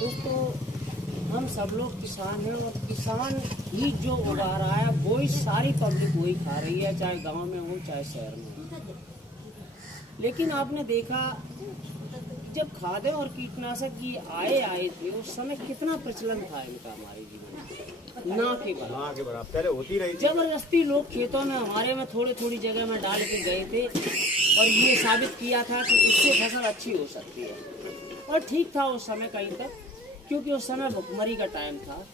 दोस्तों, हम सब लोग किसान हैं और किसान ही जो उगा रहा है वो ही सारी पब्लिक वही खा रही है, चाहे गांव में हो चाहे शहर में हो। लेकिन आपने देखा जब खादें और कीटनाशक ये आए थे उस समय कितना प्रचलन था इनका हमारे जीवन में, ना के बराबर पहले होती रही। जबरदस्ती लोग खेतों में हमारे में थोड़ी थोड़ी जगह में डाल के गए थे और ये साबित किया था कि इससे फसल अच्छी हो सकती है। और ठीक था उस समय कहीं तक, क्योंकि उस समय भुखमरी का टाइम था।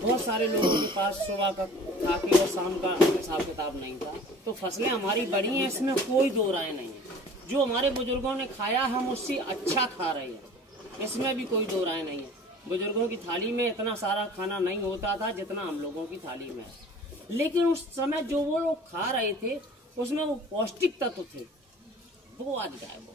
बहुत सारे लोगों के पास सुबह का खा के और शाम का हिसाब किताब नहीं था, तो फसलें हमारी बढ़ी हैं, इसमें कोई दो राय नहीं है। जो हमारे बुजुर्गों ने खाया हम उससे अच्छा खा रहे हैं, इसमें भी कोई दो राय नहीं है। बुजुर्गों की थाली में इतना सारा खाना नहीं होता था जितना हम लोगों की थाली में है, लेकिन उस समय जो वो लोग खा रहे थे उसमें वो पौष्टिक तत्व थे, वो आज गायब हो गए।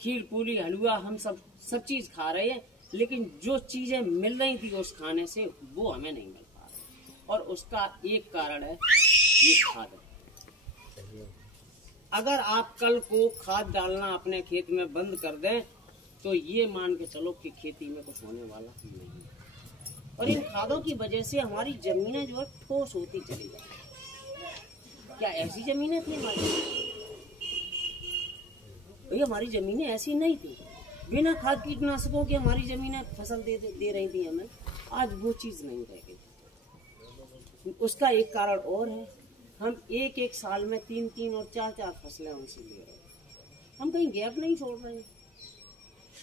खीर पूरी हलवा हम सब चीज खा रहे हैं, लेकिन जो चीजें मिल रही थी उस खाने से वो हमें नहीं मिल पा रही, और उसका एक कारण है ये खाद। अगर आप कल को खाद डालना अपने खेत में बंद कर दें तो ये मान के चलो कि खेती में कुछ होने वाला नहीं है। और इन खादों की वजह से हमारी जमीनें जो है ठोस होती चली जाती। क्या ऐसी जमीनें थी हमारी? भैया हमारी जमीनें ऐसी नहीं थी, बिना खाद कीटनाशकों के हमारी जमीनें फसल दे रही थी हमें। आज वो चीज नहीं रह गई। उसका एक कारण और है, हम एक एक साल में 3-3 और 4-4 फसलें उनसे ले रहे हैं। हम कहीं गैप नहीं छोड़ रहे हैं।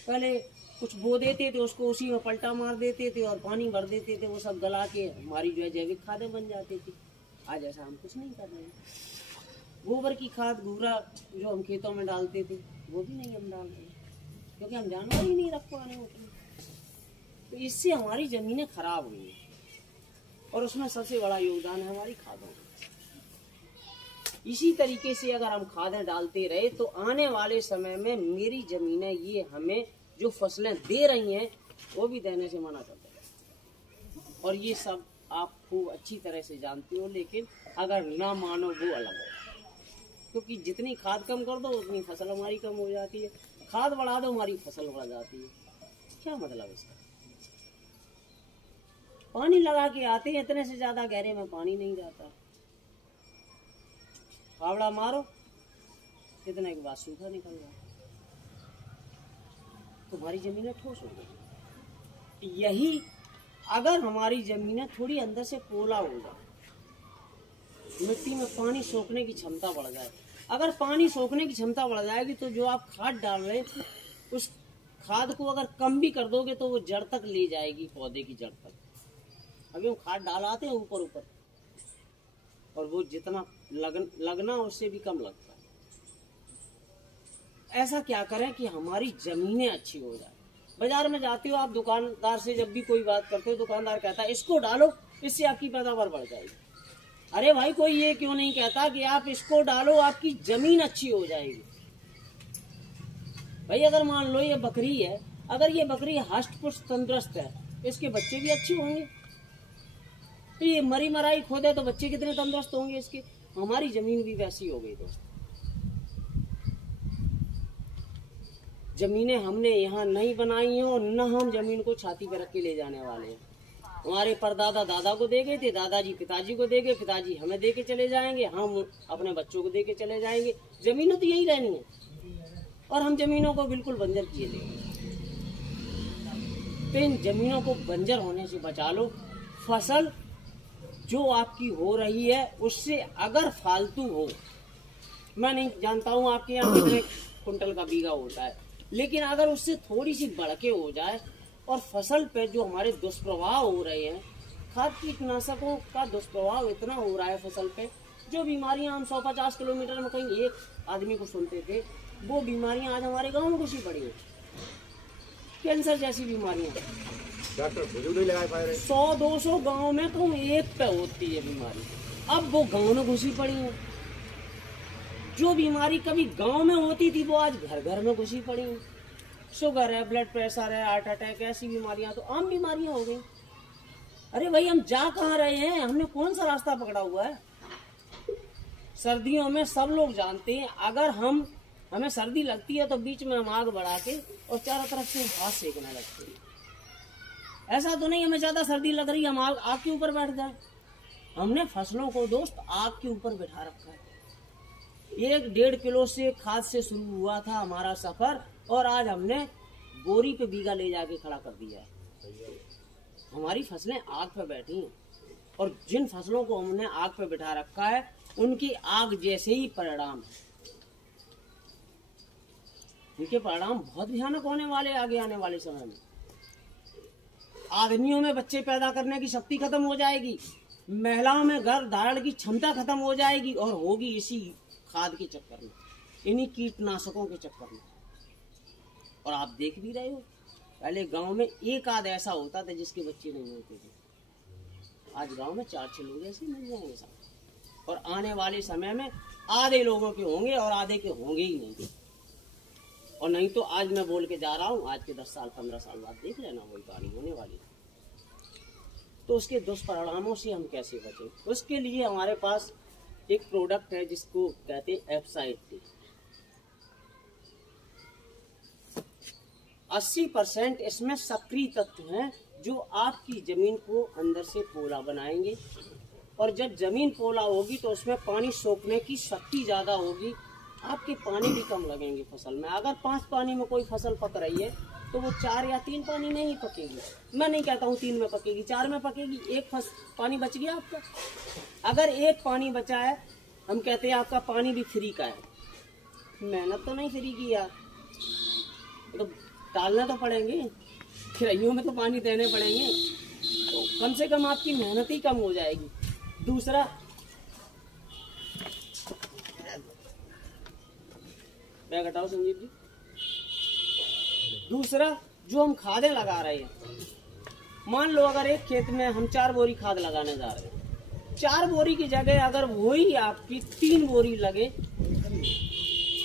पहले कुछ बो देते थे, उसको उसी में पलटा मार देते थे और पानी भर देते थे, वो सब गला के हमारी जो है जैविक खादें बन जाती थी। आज ऐसा हम कुछ नहीं कर रहे हैं। गोबर की खाद घूरा जो हम खेतों में डालते थे वो भी नहीं हम डाल रहे, क्योंकि हम जानवर ही नहीं रख पा रहे होते। तो इससे हमारी जमीनें खराब हुई हैं, और उसमें सबसे बड़ा योगदान है हमारी खादों का। इसी तरीके से अगर हम खादें डालते रहे तो आने वाले समय में मेरी जमीनें ये हमें जो फसलें दे रही हैं वो भी देने से मना कर देंगे। और ये सब आप खूब अच्छी तरह से जानते हो, लेकिन अगर ना मानो वो अलग है। क्योंकि जितनी खाद कम कर दो उतनी फसल हमारी कम हो जाती है, खाद बढ़ा दो हमारी फसल बढ़ जाती है। क्या मतलब इसका? पानी लगा के आते हैं, इतने से ज्यादा गहरे में पानी नहीं जाता। फावड़ा मारो, कितने के बाद सूखा निकल रहा, तुम्हारी जमीनें ठोस हो गई। यही अगर हमारी जमीनें थोड़ी अंदर से पोला हो जाए, मिट्टी में पानी सोखने की क्षमता बढ़ जाए, अगर पानी सोखने की क्षमता बढ़ जाएगी तो जो आप खाद डाल रहे हैं उस खाद को अगर कम भी कर दोगे तो वो जड़ तक ले जाएगी, पौधे की जड़ तक। अभी हम खाद डालाते हैं ऊपर ऊपर, और वो जितना लगना उससे भी कम लगता है। ऐसा क्या करें कि हमारी जमीनें अच्छी हो जाए। बाजार में जाते हो आप, दुकानदार से जब भी कोई बात करते हो, दुकानदार कहता है इसको डालो, इससे आपकी पैदावार बढ़ जाएगी। अरे भाई, कोई ये क्यों नहीं कहता कि आप इसको डालो, आपकी जमीन अच्छी हो जाएगी। भाई अगर मान लो ये बकरी है, अगर ये बकरी हष्ट पुष्ट तंदुरुस्त है, इसके बच्चे भी अच्छे होंगे। तो ये मरी मराई खोदे तो बच्चे कितने तंदुरुस्त होंगे इसके। हमारी जमीन भी वैसी हो गई दोस्तों। जमीनें हमने यहाँ नहीं बनाई हैं और न हम जमीन को छाती पर रख के ले जाने वाले हैं। हमारे परदादा दादा को दे गए थे, दादाजी पिताजी को दे गए, पिताजी हमें दे के चले जाएंगे, हम अपने बच्चों को दे के चले जाएंगे। जमीनें तो यही रहनी है, और हम जमीनों को बिल्कुल बंजर किए देंगे। तो इन जमीनों को बंजर होने से बचा लो। फसल जो आपकी हो रही है उससे अगर फालतू हो, मैं नहीं जानता हूँ आपके यहाँ कितने कुंटल का बीघा होता है, लेकिन अगर उससे थोड़ी सी बढ़ के हो जाए और फसल पे जो हमारे दुष्प्रभाव हो रहे हैं, खाद कीटनाशकों का दुष्प्रभाव इतना हो रहा है फसल पे, जो बीमारियां हम 150 किलोमीटर में कहीं एक आदमी को सुनते थे, वो बीमारियां आज हमारे गांव में घुसी पड़ी है। कैंसर जैसी बीमारियां डॉक्टर नहीं लगा पा रहे। 100-200 गाँव में कहूँ एक पे होती है बीमारी, अब वो गाँव में घुसी पड़ी है। जो बीमारी कभी गांव में होती थी वो आज घर घर में घुसी पड़ी है। शुगर है, ब्लड प्रेशर है, हार्ट अटैक, ऐसी बीमारियां तो आम बीमारियां हो गई। अरे भाई हम जा कहाँ रहे हैं? हमने कौन सा रास्ता पकड़ा हुआ है? सर्दियों में सब लोग जानते हैं, अगर हम हमें सर्दी लगती है तो बीच में हम आग बढ़ा के और चारों तरफ से हाथ सेकने लगते हैं। ऐसा तो नहीं हमें ज्यादा सर्दी लग रही है हम आग के ऊपर बैठ जाए। हमने फसलों को दोस्त आग के ऊपर बैठा रखा है। 1-1.5 किलो से खाद से शुरू हुआ था हमारा सफर और आज हमने बोरी पे बीघा ले जाके खड़ा कर दिया है। हमारी फसलें आग पे बैठी हैं और जिन फसलों को हमने आग पे बिठा रखा है उनकी आग जैसे ही परिणाम है। उनके परिणाम बहुत भयानक होने वाले आगे आने वाले समय में। आदमियों में बच्चे पैदा करने की शक्ति खत्म हो जाएगी, महिलाओं में गर्भ धारण की क्षमता खत्म हो जाएगी और होगी इसी खाद के चक्कर में, इन्हीं कीटनाशकों के चक्कर में। और आप देख भी रहे हो, पहले गांव में एक आध ऐसा होता था जिसके बच्चे नहीं होते थे। आज गांव में 4-6 लोग ऐसे मिल जाएंगे साहब, और आने वाले समय में आधे लोगों के होंगे और आधे के होंगे ही नहीं। और नहीं तो आज मैं बोल के जा रहा हूँ, आज के 10 साल 15 साल बाद देख लेना वही कहानी होने वाली। तो उसके दुष्परिणामों से हम कैसे बचें, उसके लिए हमारे पास एक प्रोडक्ट है जिसको कहते हैं एफसाइट। 80% इसमें सक्रिय तत्व हैं जो आपकी जमीन को अंदर से पोला बनाएंगे। और जब जमीन पोला होगी तो उसमें पानी सोखने की शक्ति ज्यादा होगी, आपके पानी भी कम लगेंगे फसल में। अगर 5 पानी में कोई फसल पक रही है तो वो 4 या 3 पानी में ही पकेगी। मैं नहीं कहता हूँ 3 में पकेगी, 4 में पकेगी। एक पानी बच गया आपका। अगर एक पानी बचा है, हम कहते हैं आपका पानी भी फ्री का है। मेहनत तो नहीं फ्री की यार, तो डालना तो पड़ेंगे, खिराइयों में तो पानी देने पड़ेंगे, तो कम से कम आपकी मेहनत ही कम हो जाएगी। दूसरा, बैग हटाओ संजीव जी। दूसरा, जो हम खादें लगा रहे हैं, मान लो अगर एक खेत में हम 4 बोरी खाद लगाने जा रहे हैं, 4 बोरी की जगह अगर वही आपकी 3 बोरी लगे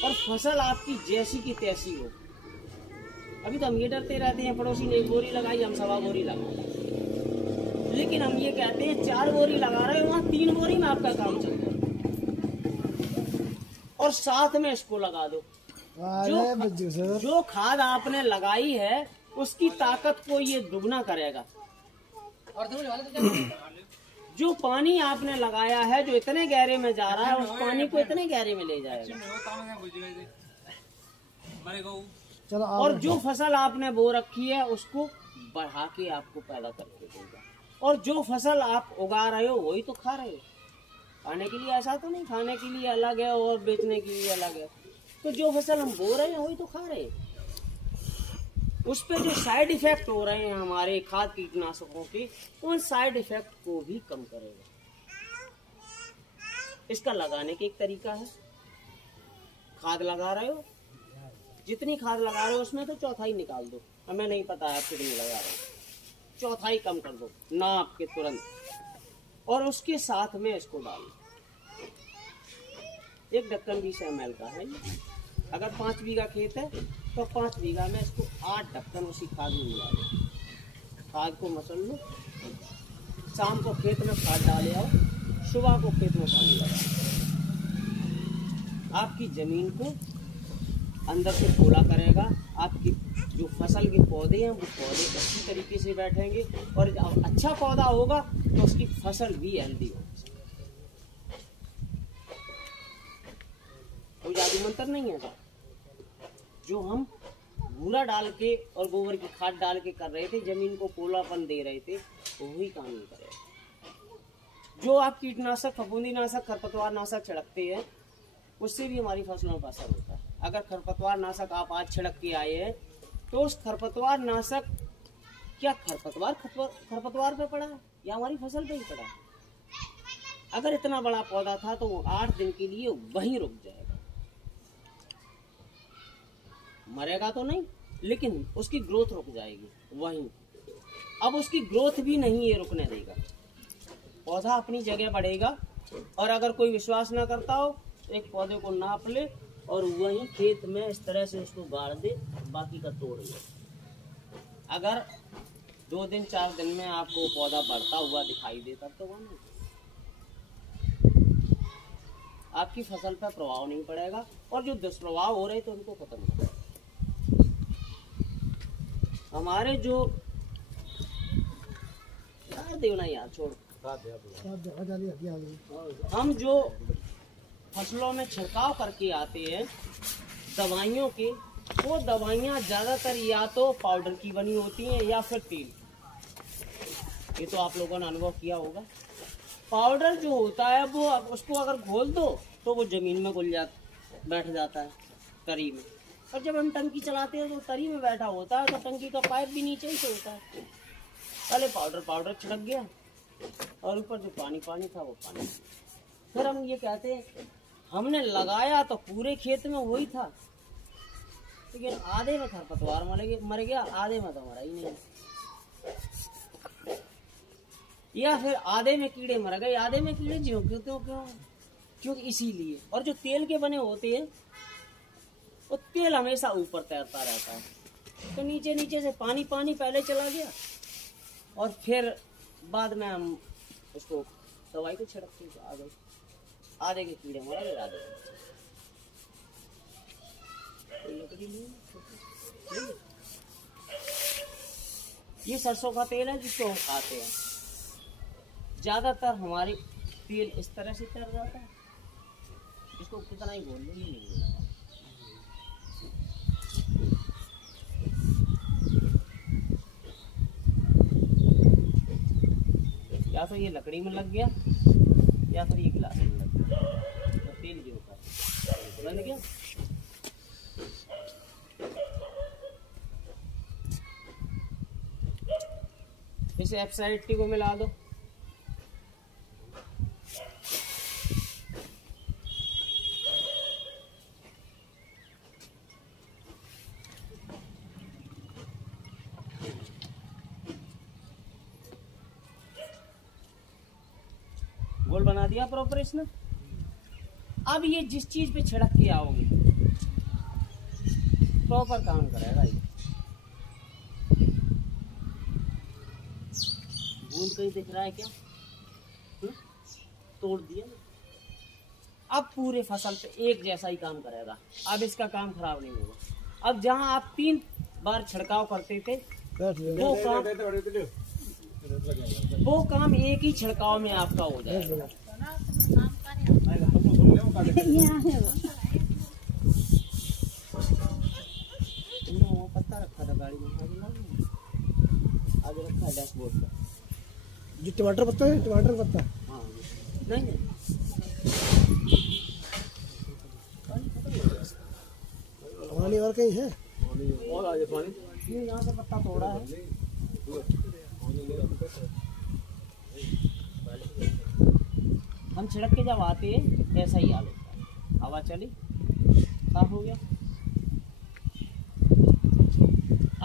और फसल आपकी जैसी की तैसी हो। अभी तो हम ये डरते रहते हैं पड़ोसी ने 1 बोरी लगाई, हम 1.25 बोरी लगाए, लेकिन हम ये कहते हैं 4 बोरी लगा रहे हो, वहां 3 बोरी में आपका काम चल रहा है। और साथ में इसको लगा दो। जो खाद आपने लगाई है उसकी ताकत को ये दुगना करेगा। जो पानी आपने लगाया है जो इतने गहरे में जा रहा है, उस पानी को इतने गहरे में ले जाएगा। और जो फसल आपने बो रखी है उसको बढ़ा के आपको पैदा करके देगा। और जो फसल आप उगा रहे हो वही तो खा रहे हो। खाने के लिए ऐसा तो नहीं, खाने के लिए अलग है और बेचने के लिए अलग है। तो जो फसल हम बो रहे हैं वही तो खा रहे हैं। उस पे जो साइड इफेक्ट हो रहे हैं हमारे खाद कीटनाशकों के, उन साइड इफेक्ट को भी कम करेगा। इसका लगाने का एक तरीका है, खाद लगा रहे हो, जितनी खाद लगा रहे हो उसमें तो 1/4 निकाल दो। हमें नहीं पता है आप कितनी लगा रहे हो, 1/4 कम कर दो नाप के तुरंत, और उसके साथ में इसको डालो। 1 ढक्कन 20 ml का है। अगर 5 बीघा खेत है तो 5 बीघा में इसको 8 ढक्कन उसी खाद में मिला दो। खाद को मसल लो, शाम को खेत में खाद डाले आओ, सुबह को खेत में पानी लगाओ। आपकी जमीन को अंदर से पोला करेगा। आपकी जो फसल के पौधे हैं वो पौधे अच्छी तरीके से बैठेंगे, और जब अच्छा पौधा होगा तो उसकी फसल भी हेल्दी होगी। कोई जादू मंत्र नहीं है सर। जो हम भूरा डाल के और गोबर की खाद डाल के कर रहे थे, जमीन को पोलापन दे रहे थे, तो वही काम नहीं करेगा। जो आप कीटनाशक, फफूंदीनाशक, खरपतवार नाशक छिड़कते हैं, उससे भी हमारी फसलों पर असर होता है। अगर खरपतवार नाशक आप आज छिड़क के आए हैं तो उस खरपतवार नाशक, क्या खरपतवार पे पड़ा है या हमारी फसल पे ही पड़ा है? अगर इतना बड़ा पौधा था तो वो 8 दिन के लिए वहीं रुक जाएगा। मरेगा तो नहीं, लेकिन उसकी ग्रोथ रुक जाएगी वहीं। अब उसकी ग्रोथ भी नहीं ये रुकने देगा, पौधा अपनी जगह बढ़ेगा। और अगर कोई विश्वास ना करता हो, एक पौधे को नाप ले और वहीं खेत में इस तरह से उसको गाड़ दे, बाकी का तोड़ ले। अगर 2 दिन 4 दिन में आपको पौधा बढ़ता हुआ दिखाई दे तब तो वो नहीं। आपकी फसल पर प्रभाव नहीं पड़ेगा और जो दुष्प्रभाव हो रहे थे उनको खत्म करेगा। हमारे जो यार देवना यार छोड़, हम जो फसलों में छिड़काव करके आते हैं दवाइयों के, वो दवाइयाँ ज्यादातर या तो पाउडर की बनी होती हैं या फिर तेल। ये तो आप लोगों ने अनुभव किया होगा। पाउडर जो होता है वो उसको अगर घोल दो तो वो जमीन में बैठ जाता है तरी में, और जब हम टंकी चलाते हैं तो तरी में बैठा होता है, तो टंकी का पाइप भी नीचे ही से होता है। पहले पाउडर छिड़क गया और ऊपर जो पानी था वो पानी। फिर हम ये कहते हैं हमने लगाया तो पूरे खेत में वही था, लेकिन आधे में खरपतवार मर गया, आधे में तो मरा ही नहीं, या फिर आधे में कीड़े मर गए। आधे में कीड़े क्यों इसीलिए। और जो तेल के बने होते हैं वो तेल हमेशा ऊपर तैरता रहता है, तो नीचे से पानी पहले चला गया और फिर बाद में हम उसको दवाई को छिड़कते हैं। आधे के कीड़े मर गए, आधे ये सरसों का तेल है जिसको हम खाते हैं। ज्यादातर हमारे तेल इस तरह से तैर जाता है, इसको कितना ही बोल लो नहीं मिलेगा। या तो ये लकड़ी में लग गया या फिर ये गिलास में लग गया, तो तेल जो होता है बन गया। इसे एफसाइड को मिला दो, गोल बना दिया प्रॉपर इसने। अब ये जिस चीज पे छिड़क के आओगे प्रॉपर काम करेगा। ये बूंद कहीं दिख रहा है क्या? तोड़ दिया। अब पूरे फसल पे एक जैसा ही काम करेगा, अब इसका काम खराब नहीं होगा। अब जहां आप 3 बार छिड़काव करते थे वो काम एक ही छिड़काव में आपका हो जाएगा। वो पत्ता रखा था गाड़ी में, आगे रखा है डैशबोर्ड पर। जो टमाटर पत्ता है, टमाटर पत्ता। हाँ नहीं पानी और कहीं है और आगे पानी यहाँ से पत्ता तोड़ा है। हम छिड़क के जब आते हैं ऐसा ही हाल होता है। हवा चली, साफ हो गया।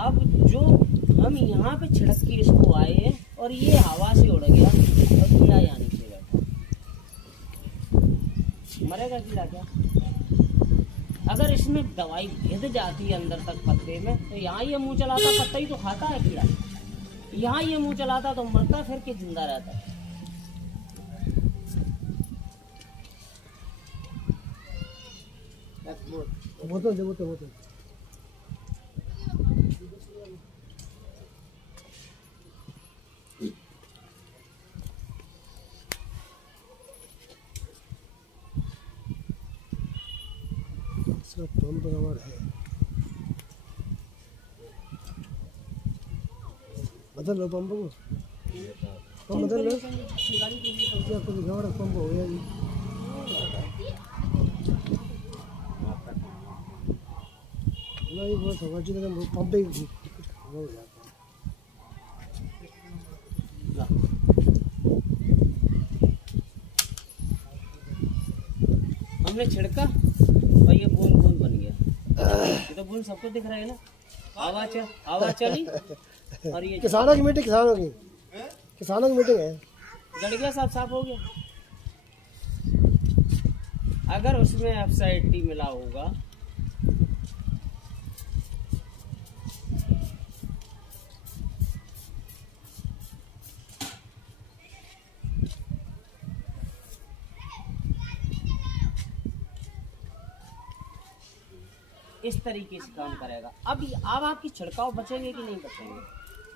अब जो हम यहाँ पे छिड़क के इसको आए हैं और ये हवा से उड़ गया और कीड़ा यहाँ नीचे बैठा, मरेगा कीड़ा क्या? अगर इसमें दवाई भेद जाती है अंदर तक पत्ते में, तो यहाँ ये मुंह चलाता, पत्ता ही तो खाता है कीड़ा। यहाँ ये मुंह चलाता तो मरता फिर के जिंदा रहता। बोतल पंप रबर है, बदल लो पंप को, बदल लो। आपको दिखाओ ना, पंप हो गया जी। नहीं वो समझ नहीं, पंप ही हो जाता है। हमने छिड़का और ये बूंद बूंद बन गया। ये तो बूंद सबको दिख रहा है ना। हवा चली और ये किसानों की मीटिंग, किसानों की मीटिंग है। गड़ गया, सब साफ हो गया। अगर उसमें एफसाइड मिला होगा इस तरीके से काम करेगा। अब आपकी छिड़काव बचेंगे कि नहीं बचेंगे?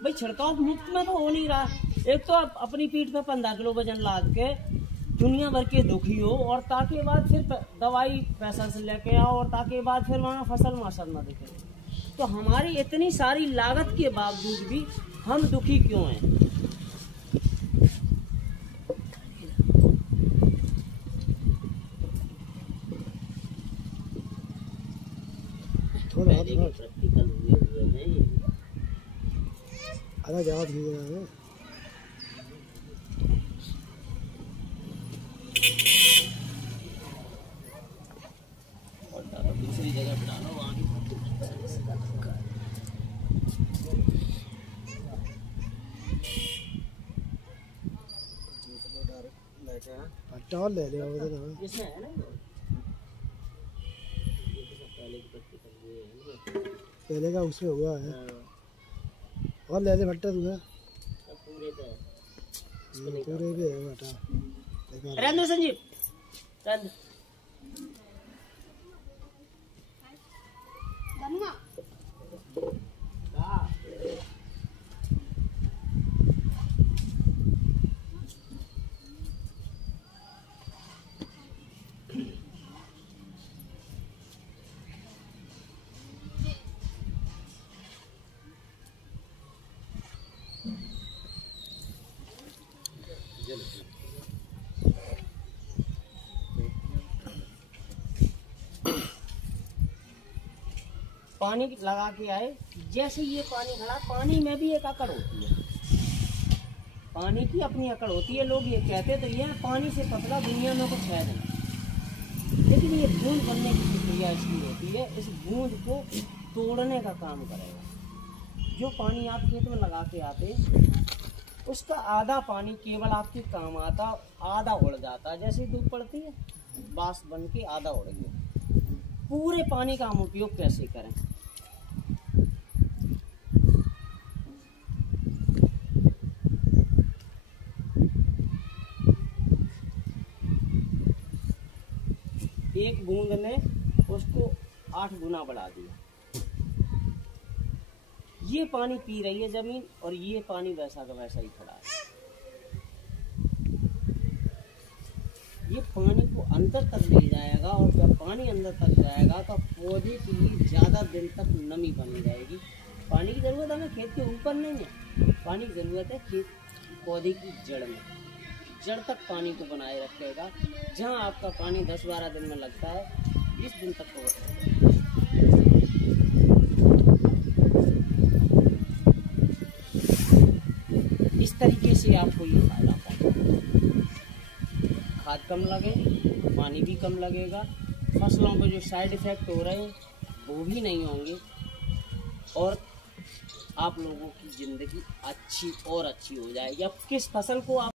भाई छिड़काव मुफ्त में तो हो नहीं रहा। एक तो आप अपनी पीठ पे 15 किलो वजन लाद के दुनिया भर के दुखी हो, और ताकि बाद फिर दवाई पैसा से लेके आओ, और ताकि बाद फिर वहाँ फसल माशर न दिखे। तो हमारी इतनी सारी लागत के बावजूद भी हम दुखी क्यों हैं? प्रैक्टिकल हुए हैं, अरे जवाब दिए हैं। दूसरी जगह पे डालो, वहाँ की पट्टा ले लिया उधर इसमें है ना, पहले का उसमें हुआ है। और ले ले भट्टा तुझे पूरे पे है भट्टा। रहने संजीव रहने पानी लगा के आए। जैसे ये पानी खड़ा, पानी में भी एक अकड़ होती है, पानी की अपनी अकड़ होती है। लोग ये कहते तो ये पानी से पतला दुनिया में कुछ है नहीं, लेकिन ये बूंद बनने की प्रक्रिया इसकी होती है। इस बूंद को तोड़ने का काम करेगा। जो पानी आप खेत में लगा के आते, उसका आधा पानी केवल आपके काम आता, आधा उड़ जाता। जैसे धूप पड़ती है, बांस बन के आधा उड़ गया। पूरे पानी का हम उपयोग कैसे करें? एक बूंद ने उसको 8 गुना बढ़ा दिया। ये पानी पी रही है जमीन, और ये पानी वैसा का वैसा ही खड़ा है। ये पानी को अंदर तक ले जाएगा, और जब पानी अंदर तक जाएगा तो पौधे के लिए ज़्यादा दिन तक नमी बनी रहेगी। पानी की ज़रूरत हमें खेत के ऊपर नहीं है, पानी की ज़रूरत है खेत पौधे की जड़ में। जड़ तक पानी को बनाए रखेगा। जहाँ आपका पानी 10-12 दिन में लगता है, 20 दिन तक होता है। इस तरीके से आपको ये फायदा पहुंचेगा। खाद कम लगेगी, पानी भी कम लगेगा, फसलों को जो साइड इफेक्ट हो रहे हैं वो भी नहीं होंगे, और आप लोगों की ज़िंदगी अच्छी और अच्छी हो जाएगी। अब किस फसल को आप